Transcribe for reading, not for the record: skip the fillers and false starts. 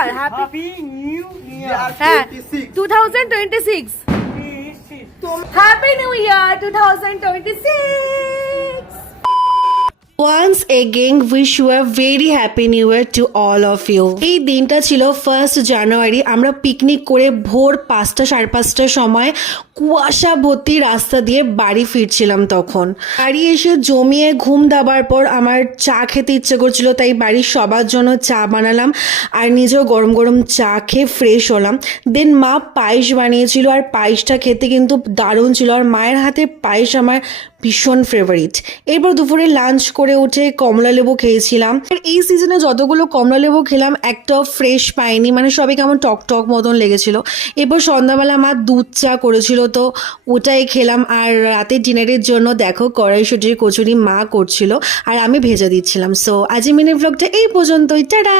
ইয়ার, happy new year হ্যাঁ 26 2026, happy new year 2026. Once again wish you a very happy new year to all of you. এই দিনটা ছিল 1st জানুয়ারি। আমরা picnic করে ভোর 5টা 5:30টার সময় কুয়াশা ভর্তি রাস্তা দিয়ে বাড়ি ফিরছিলাম। তখন বাড়ি এসে জমিয়ে ঘুম দাবার পর আমার চা খেতে ইচ্ছে করছিল, তাই বাড়ির সবার জন্য চা বানালাম আর নিজেও গরম গরম চা খেয়ে ফ্রেশ হলাম। দেন মা পায়েস বানিয়েছিল আর পায়েসটা খেতে কিন্তু দারুণ ছিল, আর মায়ের হাতে পায়েস আমার ভীষণ ফেভারিট। এরপর দুপুরে লাঞ্চ করে উঠে কমলা লেবু খেয়েছিলাম। আর এই সিজনে যতগুলো কমলা লেবু খেলাম একটাও ফ্রেশ পাইনি, মানে সবই কেমন টক টক মতন লেগেছিল। এরপর সন্ধ্যাবেলা মা দুধ চা করেছিল, তো ওটাই খেলাম। আর রাতের ডিনারের জন্য দেখো কড়াইশুঁটির কচুরি মা করছিল আর আমি ভেজে দিচ্ছিলাম। সো আজই মিনি ব্লগটা এই পর্যন্তই, টাটা।